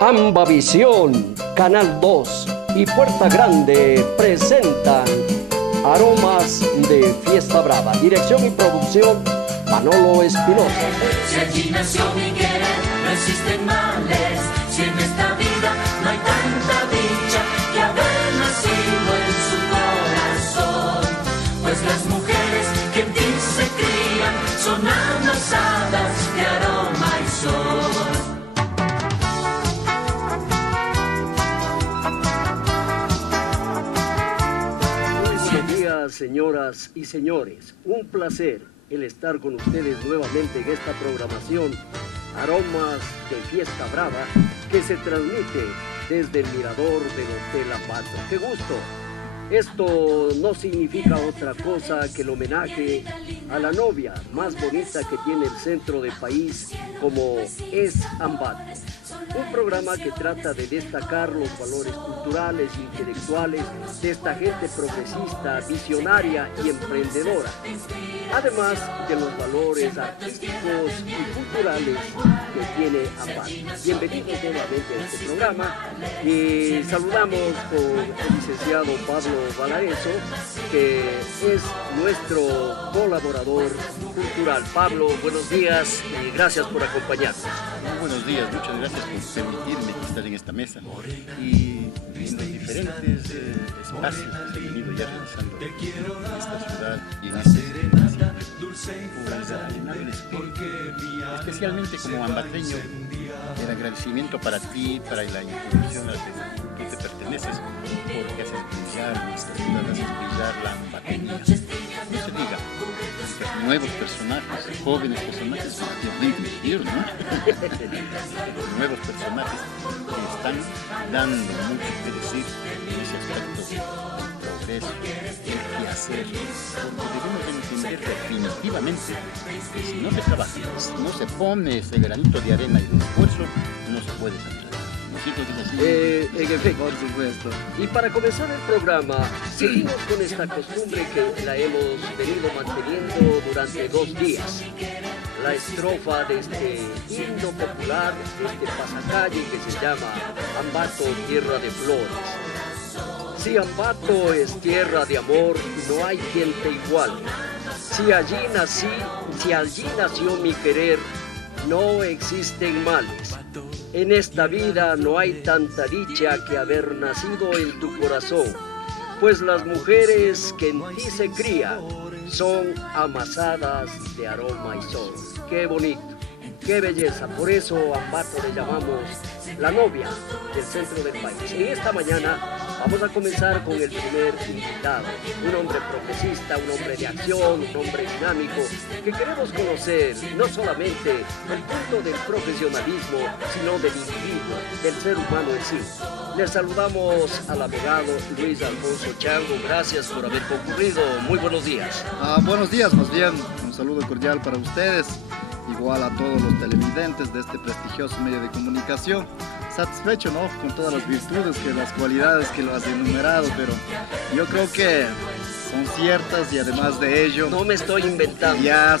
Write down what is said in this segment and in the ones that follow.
Ambavisión, Canal 2 y Puerta Grande presentan Aromas de Fiesta Brava. Dirección y producción, Manolo Espinosa. Si allí nació Miguel, no existen males. Si en esta vida no hay tanta dicha que haber nacido en su corazón. Pues las mujeres que en ti se crían son amasadas de aroma y sol. Buenos días, señoras y señores. Un placer el estar con ustedes nuevamente en esta programación Aromas de Fiesta Brava, que se transmite desde el mirador del Hotel Ambato. ¡Qué gusto! Esto no significa otra cosa que el homenaje a la novia más bonita que tiene el centro del país, como es Ambato. Un programa que trata de destacar los valores culturales e intelectuales de esta gente progresista, visionaria y emprendedora, además de los valores artísticos y culturales que tiene Ambato. Bienvenidos nuevamente a este programa y saludamos con el licenciado Pablo Valareso, que es nuestro colaborador cultural. Pablo, buenos días y gracias por acompañarnos. Muy buenos días, muchas gracias por permitirme estar en esta mesa y en los diferentes espacios que se han venido ya realizando en esta ciudad y en esta especialmente como ambateño, el agradecimiento para ti, para la institución a la que tú te perteneces, porque haces brillar nuestra ciudad, haces brillar la ambateña. No se diga, nuevos personajes, jóvenes personajes, ¿no? Nuevos personajes que están dando mucho que decir en ese aspecto del progreso, el quehacer, porque debemos entender definitivamente que si no se trabaja, no se pone ese granito de arena y de esfuerzo, no se puede salir. En efecto, por supuesto. Y para comenzar el programa, seguimos con esta costumbre que la hemos venido manteniendo durante 2 días. La estrofa de este himno popular, de este pasacalle que se llama Ambato, tierra de flores. Si Ambato es tierra de amor, no hay quien te iguale. Si allí nací, si allí nació mi querer, no existen males. En esta vida no hay tanta dicha que haber nacido en tu corazón, pues las mujeres que en ti se crían son amasadas de aroma y sol. ¡Qué bonito! ¡Qué belleza! Por eso a Ambato le llamamos la novia del centro del país. En esta mañana vamos a comenzar con el primer invitado, un hombre progresista, un hombre de acción, un hombre dinámico, que queremos conocer no solamente el punto del profesionalismo, sino del individuo, del ser humano en sí. Les saludamos al abogado Luis Alfonso Chango. Gracias por haber concurrido. Muy buenos días. Buenos días, más bien. Un saludo cordial para ustedes, igual a todos los televidentes de este prestigioso medio de comunicación. Satisfecho, ¿no?, con todas las virtudes, las cualidades que lo has enumerado, pero yo creo que son ciertas y además de ello... No me estoy inventando. Ya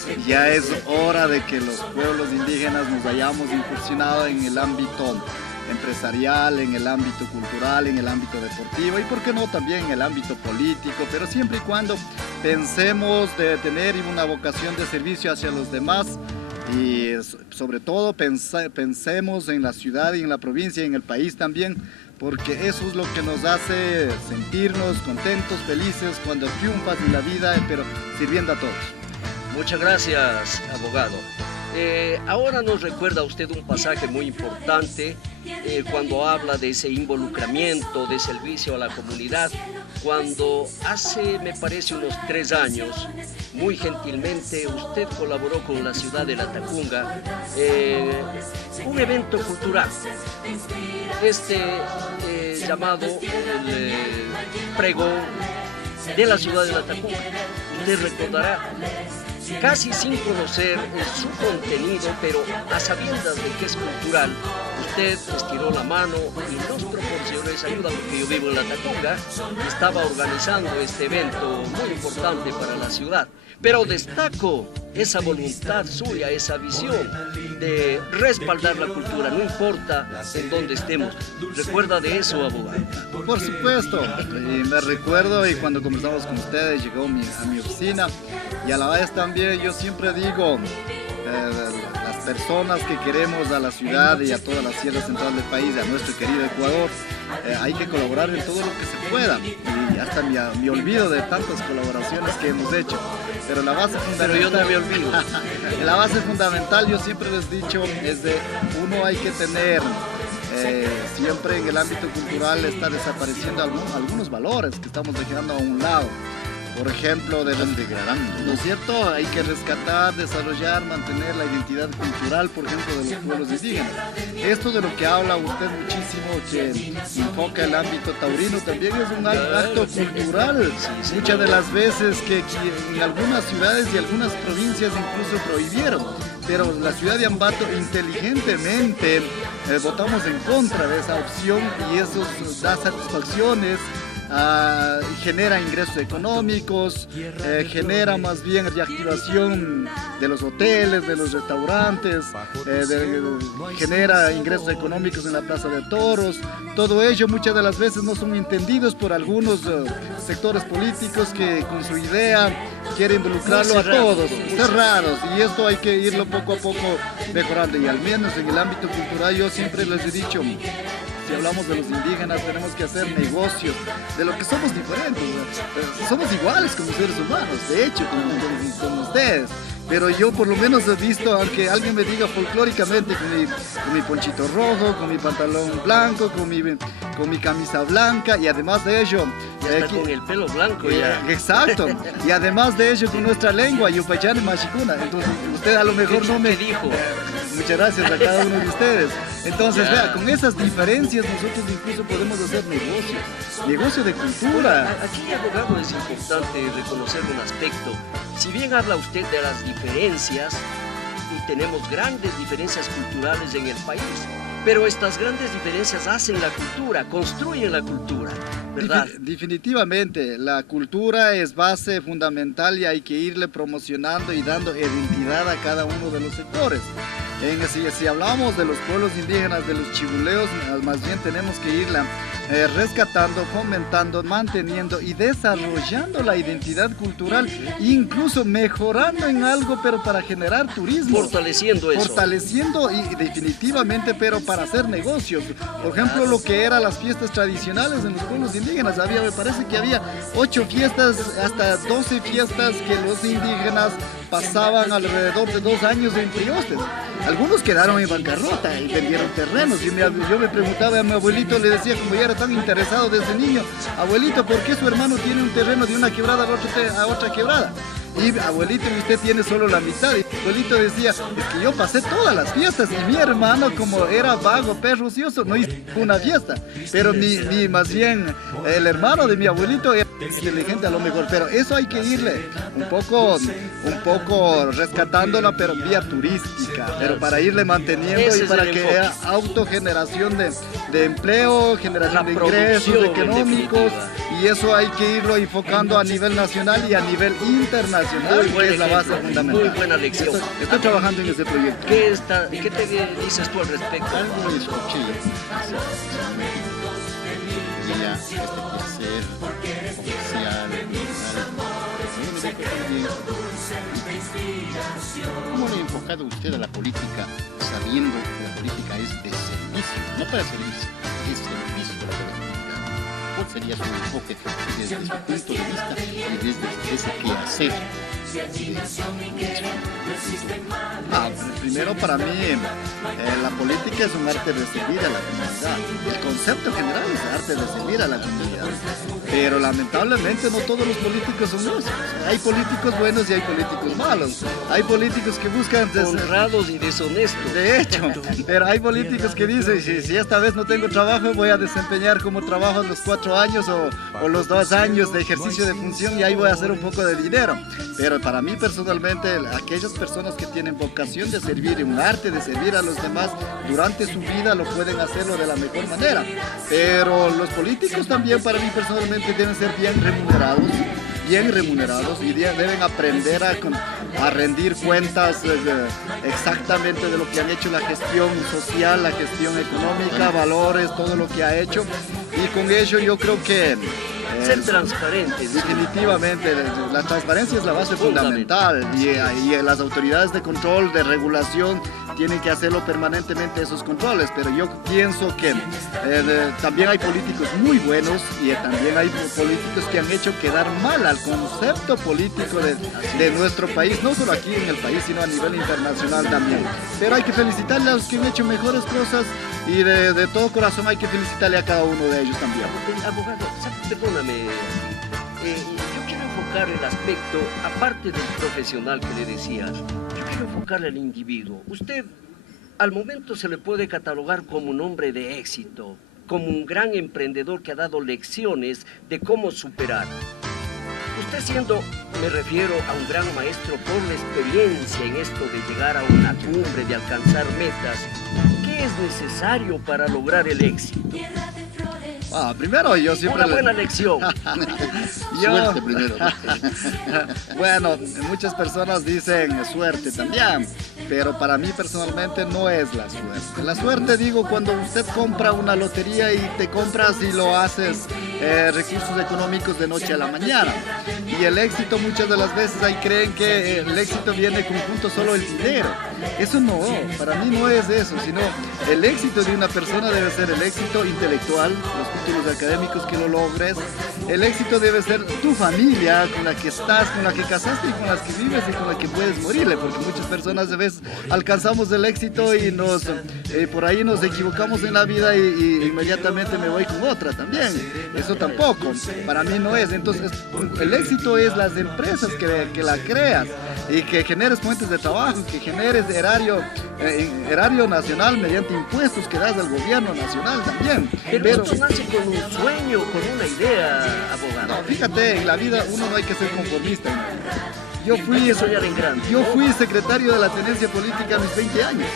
es hora de que los pueblos indígenas nos hayamos incursionado en el ámbito empresarial, en el ámbito cultural, en el ámbito deportivo y, por qué no, también en el ámbito político, pero siempre y cuando pensemos de tener una vocación de servicio hacia los demás y sobre todo pensemos en la ciudad y en la provincia y en el país también, porque eso es lo que nos hace sentirnos contentos, felices cuando triunfas en la vida, pero sirviendo a todos. Muchas gracias, abogado. Ahora nos recuerda usted un pasaje muy importante cuando habla de ese involucramiento, de servicio a la comunidad, cuando hace, me parece, unos 3 años, muy gentilmente usted colaboró con la ciudad de Latacunga un evento cultural, llamado el pregón de la ciudad de Latacunga. Usted recordará, casi sin conocer su contenido, pero a sabiendas de que es cultural, usted estiró la mano y nos proporcionó esa ayuda porque yo vivo en La Tacunga y estaba organizando este evento muy importante para la ciudad. Pero destaco esa voluntad suya, esa visión de respaldar la cultura, no importa en dónde estemos. ¿Recuerda de eso, abogado? Por supuesto, y me recuerdo y cuando conversamos con ustedes llegó a mi oficina y a la vez también yo siempre digo, las personas que queremos a la ciudad y a toda la sierra central del país, a nuestro querido Ecuador, hay que colaborar en todo lo que se pueda y hasta me olvido de tantas colaboraciones que hemos hecho, pero la base fundamental, pero yo no me olvido. La base fundamental, yo siempre les he dicho, es de uno hay que tener siempre en el ámbito cultural está desapareciendo algunos valores que estamos dejando a un lado. Por ejemplo, degradando, ¿no es cierto? Hay que rescatar, desarrollar, mantener la identidad cultural, por ejemplo, de los pueblos indígenas. Esto de lo que habla usted muchísimo, que enfoca el ámbito taurino, también es un acto cultural. Muchas de las veces que en algunas ciudades y algunas provincias incluso prohibieron. Pero la ciudad de Ambato inteligentemente votamos en contra de esa opción y eso da satisfacciones. Genera ingresos económicos, genera más bien reactivación de los hoteles, de los restaurantes, genera ingresos económicos en la plaza de toros. Todo ello muchas de las veces no son entendidos por algunos sectores políticos que con su idea quieren involucrarlo a todos, cerrados, y esto hay que irlo poco a poco mejorando, y al menos en el ámbito cultural yo siempre les he dicho, si hablamos de los indígenas tenemos que hacer negocios de lo que somos diferentes, ¿no? Somos iguales como seres humanos, de hecho, como ustedes. Pero yo por lo menos he visto, aunque alguien me diga folclóricamente, con mi ponchito rojo, con mi pantalón blanco, con mi camisa blanca, y además de ello... con el pelo blanco ya. Exacto, y además de ello con nuestra lengua, Yupaychani Machicuna. Entonces usted a lo mejor no me dijo. Muchas gracias a cada uno de ustedes. Entonces, vea, con esas diferencias nosotros incluso podemos hacer negocio de cultura. Aquí, abogado, es importante reconocer un aspecto. Si bien habla usted de las diferencias, y tenemos grandes diferencias culturales en el país, pero estas grandes diferencias hacen la cultura, construyen la cultura, ¿verdad? Definitivamente, la cultura es base fundamental y hay que irle promocionando y dando identidad a cada uno de los sectores. Si hablamos de los pueblos indígenas, de los chibuleos, más bien tenemos que irla rescatando, fomentando, manteniendo y desarrollando la identidad cultural, incluso mejorando en algo, pero para generar turismo. Fortaleciendo eso. Fortaleciendo y definitivamente, pero para hacer negocios. Por ejemplo, lo que eran las fiestas tradicionales en los pueblos indígenas, me parece que había 8 fiestas, hasta 12 fiestas que los indígenas pasaban alrededor de 2 años en Priostes. Algunos quedaron en bancarrota y vendieron terrenos. Yo me preguntaba a mi abuelito, le decía, como ya era tan interesado desde niño, abuelito, ¿por qué su hermano tiene un terreno de una quebrada a otra quebrada? Y abuelito, usted tiene solo la mitad. Y abuelito decía, es que yo pasé todas las fiestas y mi hermano, como era vago, perro ocioso, no hizo una fiesta. Pero más bien el hermano de mi abuelito era inteligente a lo mejor. Pero eso hay que irle un poco rescatándola, pero vía turística, pero para irle manteniendo y para que haya autogeneración de empleo, generación de ingresos económicos, y eso hay que irlo enfocando a nivel nacional y a nivel internacional, que es la base fundamental. Muy buena lección. Estoy trabajando en ese proyecto. ¿Qué te dices tú al respecto? Algo escuché ya este quehacer comercial, ¿cómo le ha enfocado usted a la política sabiendo que la política es de servicio, no para servirse, es servicio a la colectividad? ¿Cuál sería su enfoque desde su punto de vista y desde ese quehacer? Primero, para mí la política es un arte de servir a la comunidad. El concepto general es arte de servir a la comunidad. pero lamentablemente no todos los políticos son esos. Hay políticos buenos y hay políticos malos. Hay políticos que buscan... honrados y deshonestos. De hecho, pero hay políticos que dicen, si esta vez no tengo trabajo, voy a desempeñar como trabajo los 4 años o los 2 años de ejercicio de función y ahí voy a hacer un poco de dinero. Pero para mí personalmente, aquellas personas que tienen vocación de servir, un arte de servir a los demás durante su vida, lo pueden hacerlo de la mejor manera. Pero los políticos también para mí personalmente deben ser bien remunerados y deben aprender a rendir cuentas exactamente de lo que han hecho, la gestión social, la gestión económica, valores, todo lo que ha hecho, y con ello yo creo que ser transparentes. Definitivamente, la transparencia es la base fundamental y las autoridades de control, de regulación, tienen que hacerlo permanentemente esos controles, pero yo pienso que también hay políticos muy buenos y también hay políticos que han hecho quedar mal al concepto político de nuestro país, no solo aquí en el país, sino a nivel internacional también. Pero hay que felicitarle a los que han hecho mejores cosas y de todo corazón hay que felicitarle a cada uno de ellos también. Abogado, perdóname, yo quiero enfocar el aspecto, aparte del profesional que le decía, yo quiero enfocarle al individuo. Usted, al momento se le puede catalogar como un hombre de éxito, como un gran emprendedor que ha dado lecciones de cómo superar. Usted siendo, me refiero a un gran maestro por la experiencia en esto de llegar a una cumbre, de alcanzar metas, ¿qué es necesario para lograr el éxito? Primero yo siempre... Una buena lección. Suerte primero. Bueno, muchas personas dicen suerte también, pero para mí personalmente no es la suerte. La suerte, digo, cuando usted compra una lotería y te compras y lo haces recursos económicos de noche a la mañana. Y el éxito muchas de las veces ahí creen que el éxito viene conjunto solo el dinero. Eso no, para mí no es eso, sino el éxito de una persona debe ser el éxito intelectual, los títulos académicos que lo logres. El éxito debe ser tu familia, con la que estás, con la que casaste y con las que vives y con la que puedes morirle, porque muchas personas a veces alcanzamos el éxito y por ahí nos equivocamos en la vida y inmediatamente me voy con otra también. Eso tampoco, para mí no es. Entonces, el éxito es las empresas que la creas y que generes fuentes de trabajo, que generes erario nacional mediante impuestos que das al gobierno nacional también. Pero esto nace con un sueño, con una idea, abogado. No, fíjate, en la vida uno no hay que ser conformista. Yo fui secretario de la tenencia política a mis 20 años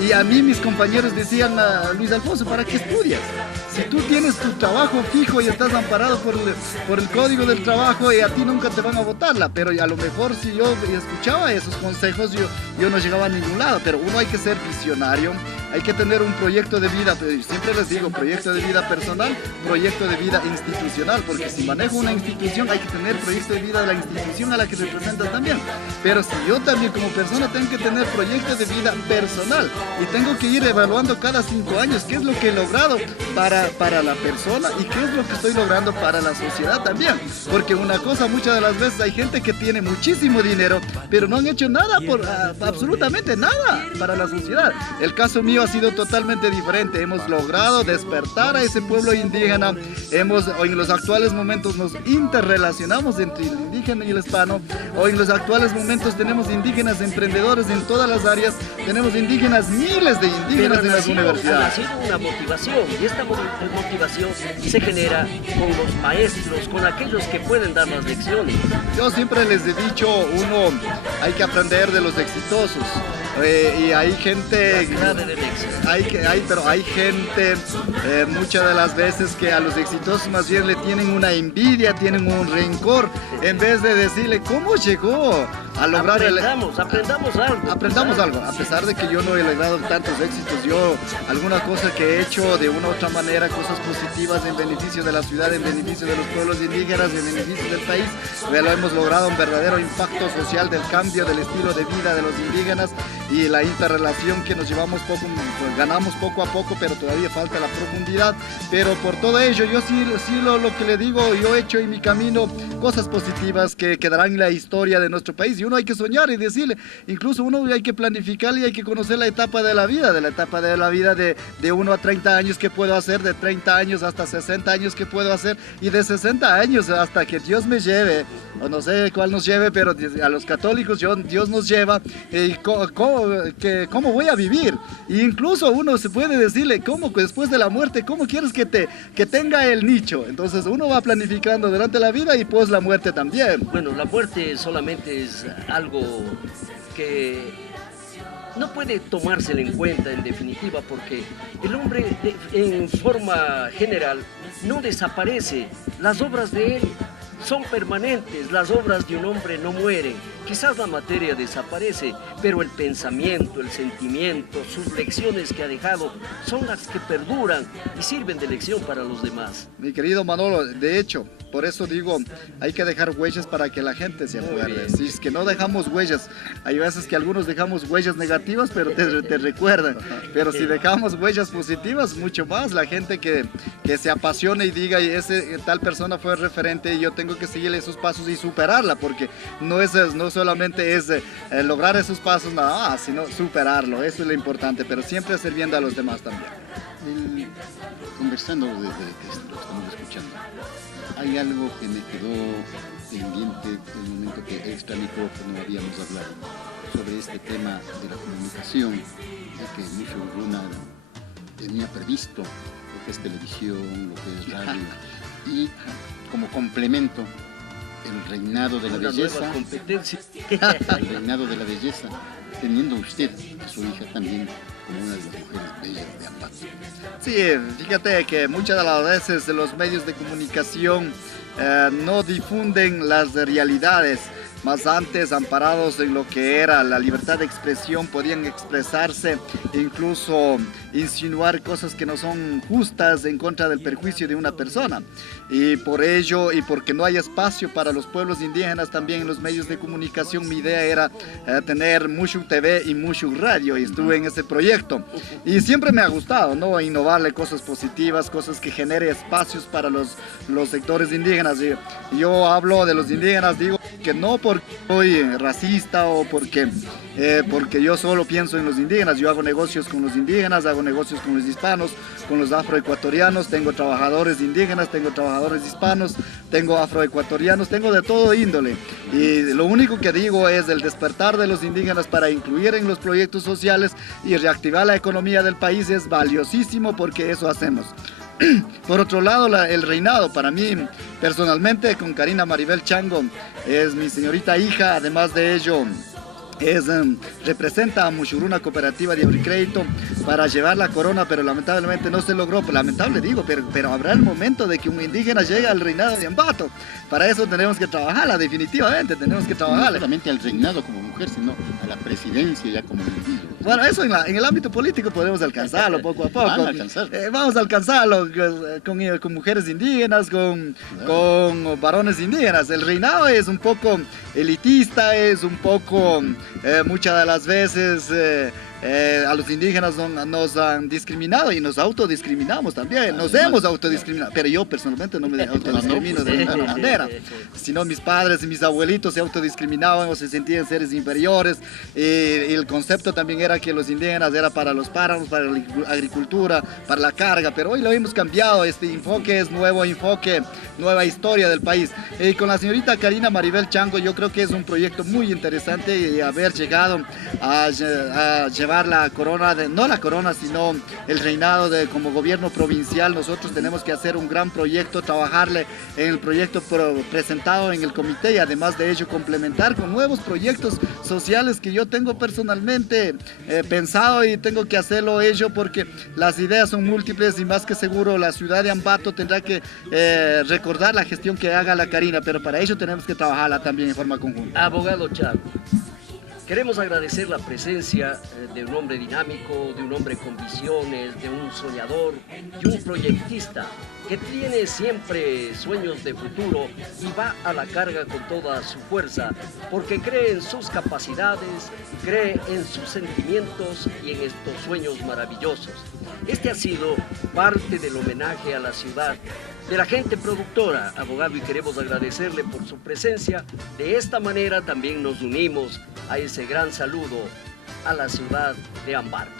y a mí mis compañeros decían, Luis Alfonso, ¿para qué estudias? Si tú tienes tu trabajo fijo y estás amparado por el código del trabajo y a ti nunca te van a votarla, pero a lo mejor si yo escuchaba esos consejos yo no llegaba a ningún lado, pero uno hay que ser visionario, hay que tener un proyecto de vida, siempre les digo, proyecto de vida personal, proyecto de vida institucional, porque si manejo una institución hay que tener proyecto de vida de la institución a la que representas también, pero si yo también como persona tengo que tener proyecto de vida personal y tengo que ir evaluando cada 5 años qué es lo que he logrado para la persona y qué es lo que estoy logrando para la sociedad también, porque una cosa, muchas de las veces hay gente que tiene muchísimo dinero, pero no han hecho nada, absolutamente nada para la sociedad. El caso mío ha sido totalmente diferente, hemos logrado despertar a ese pueblo indígena, en los actuales momentos nos interrelacionamos entre el indígena y el hispano, hoy en los actuales momentos tenemos indígenas emprendedores en todas las áreas, tenemos indígenas, miles de indígenas en las universidades. Ha sido una motivación y esta motivación se genera con los maestros, con aquellos que pueden dar las lecciones. Yo siempre les he dicho, hay que aprender de los exitosos. Y hay gente, hay gente muchas de las veces que a los exitosos más bien le tienen una envidia, tienen un rencor, en vez de decirle cómo llegó a lograr aprendamos algo, a pesar de que yo no he logrado tantos éxitos, yo alguna cosa que he hecho de una u otra manera, cosas positivas en beneficio de la ciudad, en beneficio de los pueblos indígenas, en beneficio del país, lo hemos logrado un verdadero impacto social del cambio del estilo de vida de los indígenas. y la interrelación que nos llevamos poco, pues ganamos poco a poco, pero todavía falta la profundidad. Pero por todo ello, yo sí lo que le digo, yo he hecho en mi camino cosas positivas que quedarán en la historia de nuestro país, y uno hay que soñar y decirle, incluso uno hay que planificar y hay que conocer la etapa de la vida, de 1 a 30 años que puedo hacer, de 30 años hasta 60 años que puedo hacer, y de 60 años hasta que Dios me lleve, o no sé cuál nos lleve, pero a los católicos Dios nos lleva, y ¿cómo voy a vivir? E incluso uno se puede decirle, ¿cómo después de la muerte, cómo quieres que tenga el nicho? Entonces uno va planificando durante la vida y pues la muerte también. Bueno, la muerte solamente es algo que no puede tomárselo en cuenta en definitiva, porque el hombre en forma general no desaparece, las obras de él son permanentes, las obras de un hombre no mueren. Quizás la materia desaparece, pero el pensamiento, el sentimiento, sus lecciones que ha dejado son las que perduran y sirven de lección para los demás. Mi querido Manolo, de hecho, por eso digo, hay que dejar huellas para que la gente se acuerde. Si es que no dejamos huellas, hay veces que algunos dejamos huellas negativas, pero te recuerdan. Pero si dejamos huellas positivas, mucho más. La gente que se apasiona y diga, tal persona fue referente y yo tengo que seguirle esos pasos y superarla, porque no solamente es lograr esos pasos nada más, sino superarlo. Eso es lo importante, pero siempre sirviendo a los demás también. Conversando desde que lo estamos escuchando, hay algo que me quedó pendiente en el momento que extra micrófono habíamos hablado sobre este tema de la comunicación, de que mucho Luna tenía previsto lo que es televisión, lo que es radio, y como complemento el reinado de la belleza, el reinado de la belleza, teniendo usted a su hija también como una de las mujeres bellas de Ambato. Sí, fíjate que muchas de las veces los medios de comunicación no difunden las realidades. Más antes, amparados en lo que era la libertad de expresión, podían expresarse, incluso insinuar cosas que no son justas en contra del perjuicio de una persona. Y por ello, y porque no hay espacio para los pueblos indígenas también en los medios de comunicación, mi idea era tener Mushuk TV y Mushuk Radio, y estuve en ese proyecto. Y siempre me ha gustado, ¿no? Innovarle cosas positivas, cosas que genere espacios para los sectores indígenas. Y yo hablo de los indígenas, digo que no porque soy racista o porque yo solo pienso en los indígenas. Yo hago negocios con los indígenas, hago negocios con los hispanos, con los afroecuatorianos, tengo trabajadores indígenas, tengo trabajadores hispanos, tengo afroecuatorianos, tengo de todo índole. Y lo único que digo es el despertar de los indígenas para incluir en los proyectos sociales y reactivar la economía del país es valiosísimo, porque eso hacemos. Por otro lado, el reinado, para mí personalmente, con Karina Maribel Chango, es mi señorita hija. Además de ello, representa a Mushuruna Cooperativa de Auricrédito para llevar la corona, pero lamentablemente no se logró. Lamentable digo, pero habrá el momento de que un indígena llegue al reinado de Ambato. Para eso tenemos que trabajarla, definitivamente tenemos que trabajarla. No solamente al reinado como mujer, sino a la presidencia ya como individuo. Bueno, eso en el ámbito político podemos alcanzarlo poco a poco. Vamos a alcanzarlo con mujeres indígenas, con varones indígenas. El reinado es un poco elitista, es un poco, muchas de las veces, a los indígenas nos han discriminado y nos autodiscriminamos también. Nos hemos autodiscriminado, pero yo personalmente no me autodiscrimino de ninguna manera. Sino mis padres y mis abuelitos se autodiscriminaban o se sentían seres inferiores. Y el concepto también era que los indígenas era para los páramos, para la agricultura, para la carga. Pero hoy lo hemos cambiado. Este enfoque es nuevo enfoque, nueva historia del país. Y con la señorita Karina Maribel Chango, yo creo que es un proyecto muy interesante, y haber llegado a llevar la corona, no la corona, sino el reinado como gobierno provincial. Nosotros tenemos que hacer un gran proyecto, trabajarle en el proyecto presentado en el comité, y además de ello complementar con nuevos proyectos sociales que yo tengo personalmente pensado, y tengo que hacerlo ello porque las ideas son múltiples, y más que seguro la ciudad de Ambato tendrá que recordar la gestión que haga la Karina, pero para ello tenemos que trabajarla también en forma conjunta. Abogado Chango, Queremos agradecer la presencia de un hombre dinámico, de un hombre con visiones, de un soñador y un proyectista que tiene siempre sueños de futuro y va a la carga con toda su fuerza porque cree en sus capacidades, cree en sus sentimientos y en estos sueños maravillosos. Este ha sido parte del homenaje a la ciudad de la gente productora, abogado, y queremos agradecerle por su presencia. De esta manera también nos unimos a ese gran saludo a la ciudad de Ambato.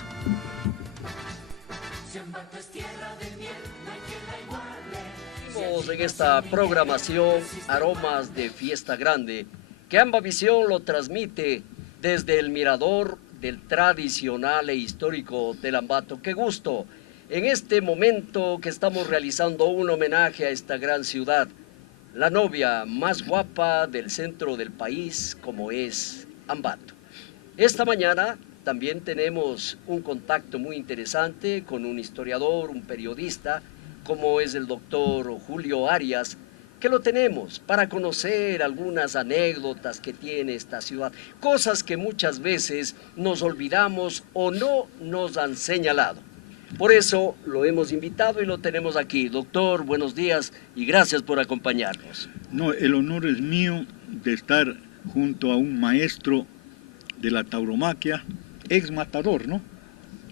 Seguimos en esta programación Aromas de Fiesta Grande, que Ambavisión lo transmite desde el mirador del tradicional e histórico Hotel Ambato. ¡Qué gusto! En este momento que estamos realizando un homenaje a esta gran ciudad, la novia más guapa del centro del país, como es Ambato. Esta mañana también tenemos un contacto muy interesante con un historiador, un periodista, como es el doctor Julio Arias, que lo tenemos para conocer algunas anécdotas que tiene esta ciudad, cosas que muchas veces nos olvidamos o no nos han señalado. Por eso lo hemos invitado y lo tenemos aquí. Doctor, buenos días y gracias por acompañarnos. No, el honor es mío de estar junto a un maestro de la tauromaquia, ex matador, ¿no?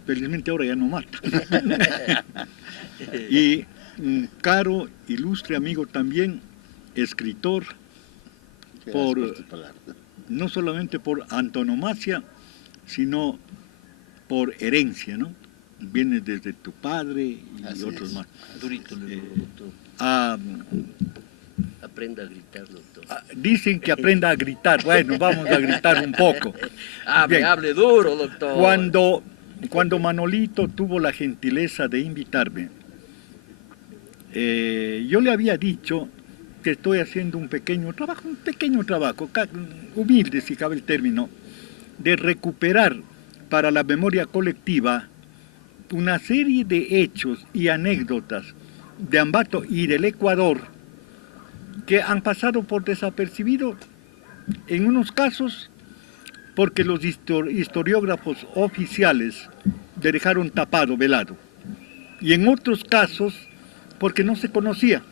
Felizmente ahora ya no mata. Y un caro, ilustre amigo también, escritor, no solamente por antonomasia, sino por herencia, ¿no? Viene desde tu padre y así otros es. más. Durito, le digo, doctor. Aprenda a gritar, doctor. Dicen que aprenda a gritar. Bueno, vamos a gritar un poco. Hable duro, doctor. Cuando Manolito tuvo la gentileza de invitarme, yo le había dicho que estoy haciendo un pequeño trabajo, humilde si cabe el término, de recuperar para la memoria colectiva una serie de hechos y anécdotas de Ambato y del Ecuador que han pasado por desapercibido, en unos casos porque los historiógrafos oficiales le dejaron tapado, velado, y en otros casos porque no se conocía.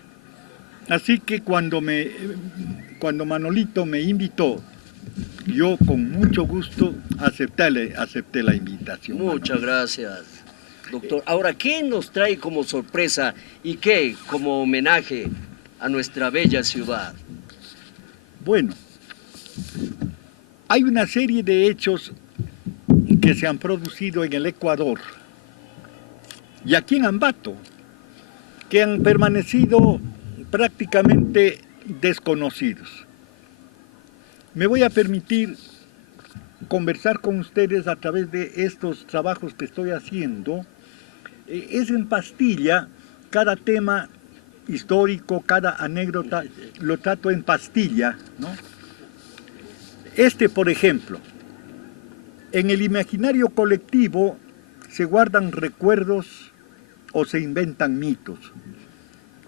Así que cuando Manolito me invitó, yo con mucho gusto acepté la invitación. Muchas gracias, doctor. Ahora, ¿qué nos trae como sorpresa y qué como homenaje a nuestra bella ciudad? Bueno, hay una serie de hechos que se han producido en el Ecuador y aquí en Ambato, que han permanecido prácticamente desconocidos. Me voy a permitir conversar con ustedes a través de estos trabajos que estoy haciendo. Es en pastilla, cada tema histórico, cada anécdota, lo trato en pastilla, ¿no? Por ejemplo, en el imaginario colectivo se guardan recuerdos o se inventan mitos.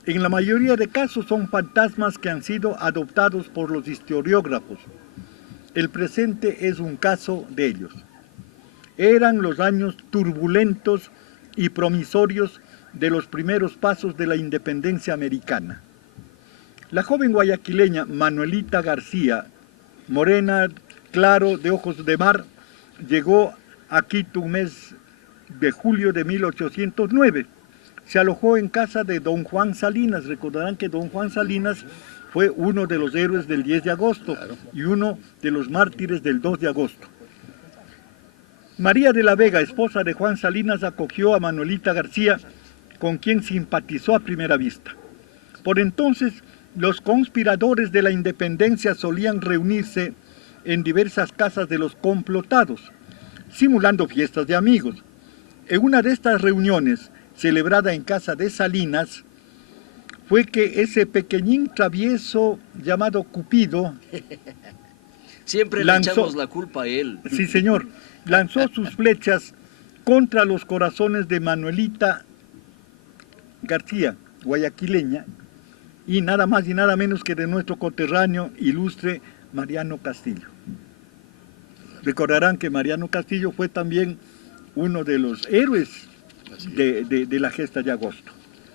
En la mayoría de casos son fantasmas que han sido adoptados por los historiógrafos. El presente es un caso de ellos. Eran los años turbulentos y promisorios de los primeros pasos de la independencia americana. La joven guayaquileña Manuelita García, morena, claro, de ojos de mar, llegó a Quito un mes de julio de 1809. Se alojó en casa de don Juan Salinas. Recordarán que don Juan Salinas fue uno de los héroes del 10 de agosto y uno de los mártires del 2 de agosto. María de la Vega, esposa de Juan Salinas, acogió a Manuelita García, con quien simpatizó a primera vista. Por entonces, los conspiradores de la independencia solían reunirse en diversas casas de los complotados, simulando fiestas de amigos. En una de estas reuniones, celebrada en casa de Salinas, fue que ese pequeñín travieso llamado Cupido Siempre le echamos la culpa a él. Sí, señor. Lanzó sus flechas contra los corazones de Manuelita García, guayaquileña, y nada más y nada menos que de nuestro coterráneo ilustre Mariano Castillo. Recordarán que Mariano Castillo fue también uno de los héroes de la gesta de agosto.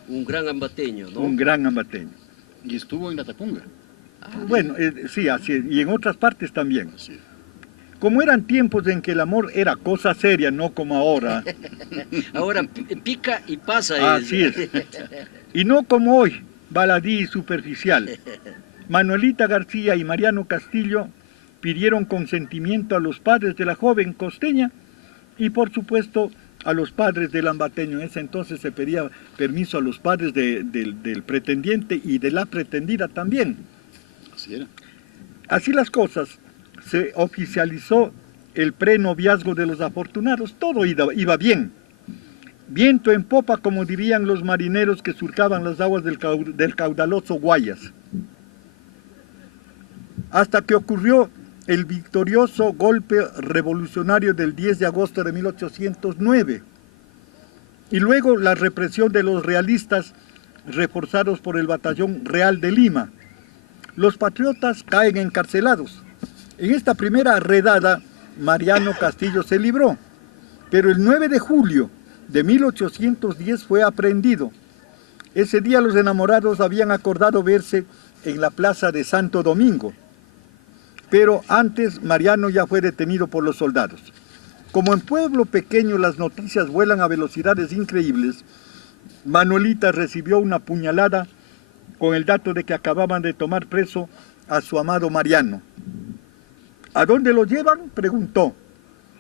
Un gran ambateño, ¿no? Un gran ambateño. Y estuvo en la Tacunga. Bueno, sí, así es, y en otras partes también. Así es. Como eran tiempos en que el amor era cosa seria, no como ahora. Ahora pica y pasa. Así es. Y no como hoy, baladí y superficial. Manuelita García y Mariano Castillo pidieron consentimiento a los padres de la joven costeña y por supuesto a los padres del ambateño. En ese entonces se pedía permiso a los padres del pretendiente y de la pretendida también. Así era. Así las cosas, se oficializó el prenoviazgo de los afortunados, todo iba bien. Viento en popa, como dirían los marineros que surcaban las aguas del caudaloso Guayas. Hasta que ocurrió el victorioso golpe revolucionario del 10 de agosto de 1809. Y luego la represión de los realistas reforzados por el Batallón Real de Lima. Los patriotas caen encarcelados. En esta primera redada, Mariano Castillo se libró, pero el 9 de julio de 1810 fue aprehendido. Ese día los enamorados habían acordado verse en la plaza de Santo Domingo, pero antes Mariano ya fue detenido por los soldados. Como en pueblo pequeño las noticias vuelan a velocidades increíbles, Manuelita recibió una puñalada con el dato de que acababan de tomar preso a su amado Mariano. ¿A dónde lo llevan?, preguntó.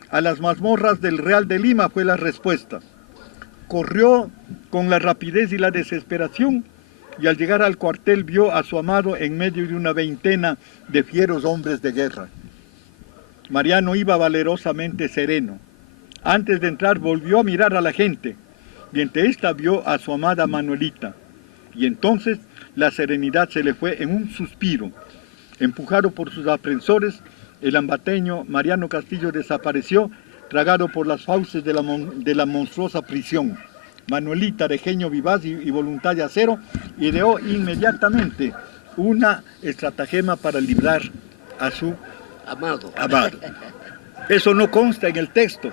A las mazmorras del Real de Lima, fue la respuesta. Corrió con la rapidez y la desesperación y al llegar al cuartel vio a su amado en medio de una veintena de fieros hombres de guerra. Mariano iba valerosamente sereno. Antes de entrar volvió a mirar a la gente y entre esta vio a su amada Manuelita. Y entonces la serenidad se le fue en un suspiro. Empujado por sus aprensores, el ambateño Mariano Castillo desapareció, tragado por las fauces de la monstruosa prisión. Manuelita, de genio vivaz y voluntad de acero, ideó inmediatamente una estratagema para librar a su amado. Eso no consta en el texto.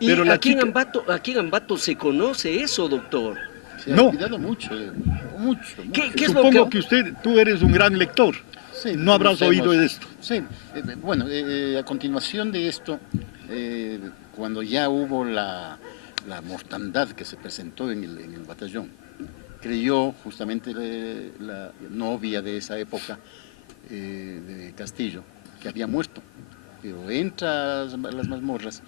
¿Y pero aquí en Ambato se conoce eso, doctor? Se ha No. olvidado mucho. ¿Qué es Supongo lo que tú eres un gran lector. Sí, No habrás conocemos. oído de esto. Sí, bueno, a continuación de esto, cuando ya hubo la mortandad que se presentó en el batallón, creyó justamente la novia de esa época, de Castillo, que había muerto. Pero entra a las mazmorras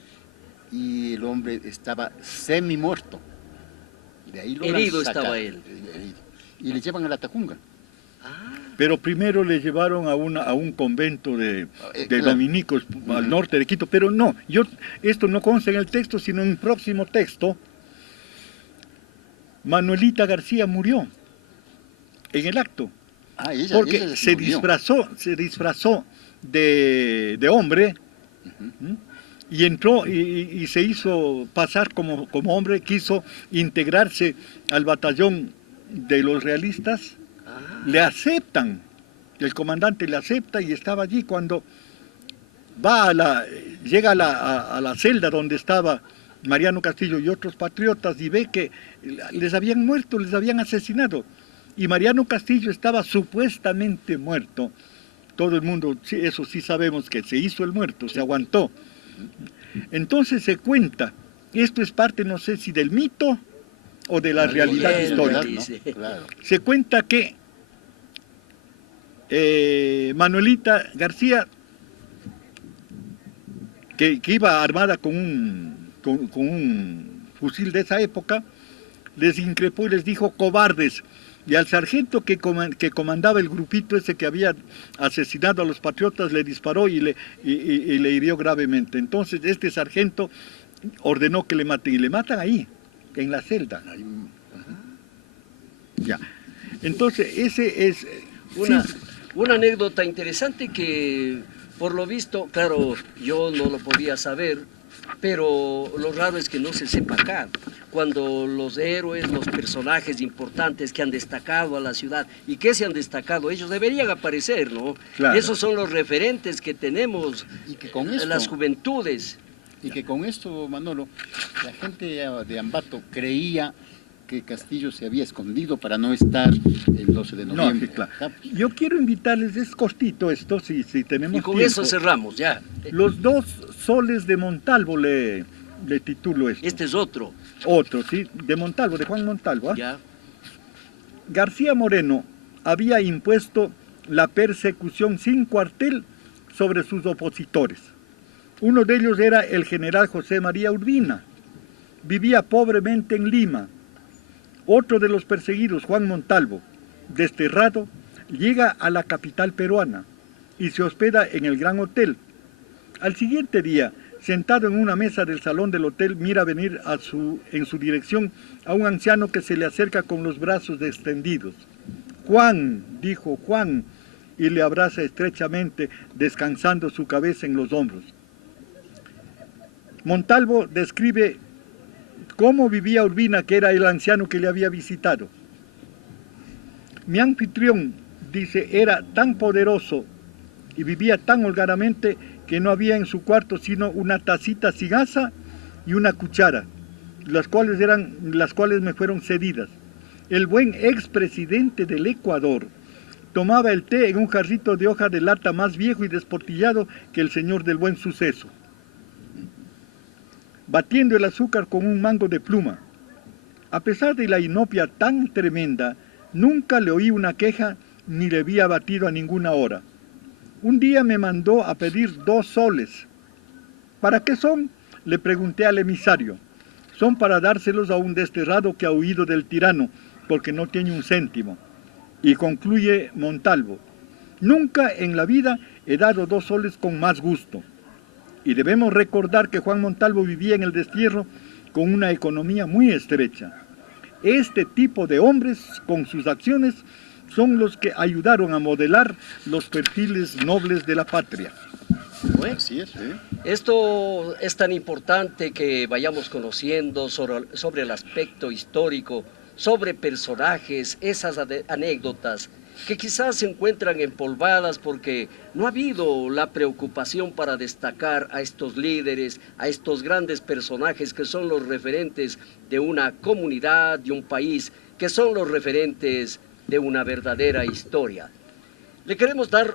y el hombre estaba semi-muerto. De ahí lo herido sacan, estaba él. herido. Y le llevan a la Tacunga. Pero primero le llevaron a un convento de claro. dominicos al norte de Quito. Pero no, esto no consta en el texto, sino en un próximo texto. Manuelita García murió en el acto. Porque ella se disfrazó de hombre. Uh-huh. Y entró y se hizo pasar como hombre, quiso integrarse al batallón de los realistas. Le aceptan, el comandante le acepta y estaba allí cuando llega a la celda donde estaba Mariano Castillo y otros patriotas y ve que les habían muerto, les habían asesinado. Y Mariano Castillo estaba supuestamente muerto. Todo el mundo, eso sí sabemos que se hizo el muerto, se aguantó. Entonces se cuenta, esto es parte, no sé si del mito o de la realidad histórica, ¿no? Claro. Se cuenta que Manuelita García, que iba armada con un fusil de esa época, les increpó y les dijo cobardes. Y al sargento que comandaba el grupito ese que había asesinado a los patriotas le disparó y le hirió gravemente. Entonces este sargento ordenó que le maten y le matan ahí, en la celda. Ya. Entonces ese es una anécdota interesante que por lo visto, claro, yo no lo podía saber, pero lo raro es que no se sepa acá. Cuando los héroes, los personajes importantes que han destacado a la ciudad y que se han destacado, ellos deberían aparecer, ¿no? Claro. Esos son los referentes que tenemos Y que con esto, las juventudes. y que con esto, Manolo, la gente de Ambato creía que Castillo se había escondido para no estar el 12 de No, noviembre. sí, claro. Yo quiero invitarles, es cortito esto, si tenemos Y con tiempo. eso cerramos, ya. Los 2 soles de Montalvo le titulo esto. Este es otro, Otro, ¿sí? De Montalvo, de Juan Montalvo. ¿Ah? ya. García Moreno había impuesto la persecución sin cuartel sobre sus opositores. Uno de ellos era el general José María Urbina. Vivía pobremente en Lima. Otro de los perseguidos, Juan Montalvo, desterrado, llega a la capital peruana y se hospeda en el Gran Hotel. Al siguiente día, sentado en una mesa del salón del hotel, mira venir en su dirección a un anciano que se le acerca con los brazos extendidos. Juan, dijo Juan, y le abraza estrechamente, descansando su cabeza en los hombros. Montalvo describe cómo vivía Urbina, que era el anciano que le había visitado. Mi anfitrión, dice, era tan poderoso y vivía tan holgadamente que no había en su cuarto sino una tacita sin asa y una cuchara, las cuales me fueron cedidas. El buen expresidente del Ecuador tomaba el té en un jarrito de hoja de lata más viejo y desportillado que el señor del Buen Suceso, batiendo el azúcar con un mango de pluma. A pesar de la inopia tan tremenda, nunca le oí una queja ni le vi abatido a ninguna hora. Un día me mandó a pedir 2 soles. ¿Para qué son?, le pregunté al emisario. Son para dárselos a un desterrado que ha huido del tirano, porque no tiene un céntimo. Y concluye Montalvo: nunca en la vida he dado 2 soles con más gusto. Y debemos recordar que Juan Montalvo vivía en el destierro con una economía muy estrecha. Este tipo de hombres, con sus acciones, son los que ayudaron a modelar los perfiles nobles de la patria. Bueno, Así es, ¿eh? esto es tan importante que vayamos conociendo sobre el aspecto histórico, sobre personajes, esas anécdotas que quizás se encuentran empolvadas porque no ha habido la preocupación para destacar a estos líderes, a estos grandes personajes que son los referentes de una comunidad, de un país, que son los referentes de una verdadera historia. Le queremos dar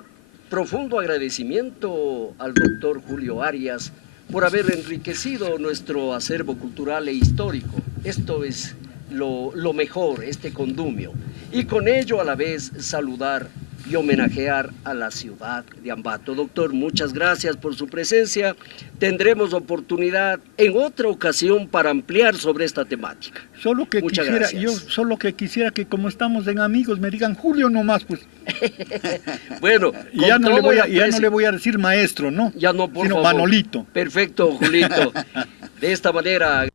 profundo agradecimiento al doctor Julio Arias por haber enriquecido nuestro acervo cultural e histórico. Esto es lo mejor, este condumio. Y con ello a la vez saludar y homenajear a la ciudad de Ambato. Doctor, muchas gracias por su presencia. Tendremos oportunidad en otra ocasión para ampliar sobre esta temática. Muchas gracias. Yo solo que quisiera que, como estamos en amigos, me digan Julio nomás, pues. Bueno, Y ya no le voy a decir maestro, ¿no? Ya no, por sino favor. Manolito. Perfecto, Julito. De esta manera